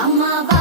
I'm a.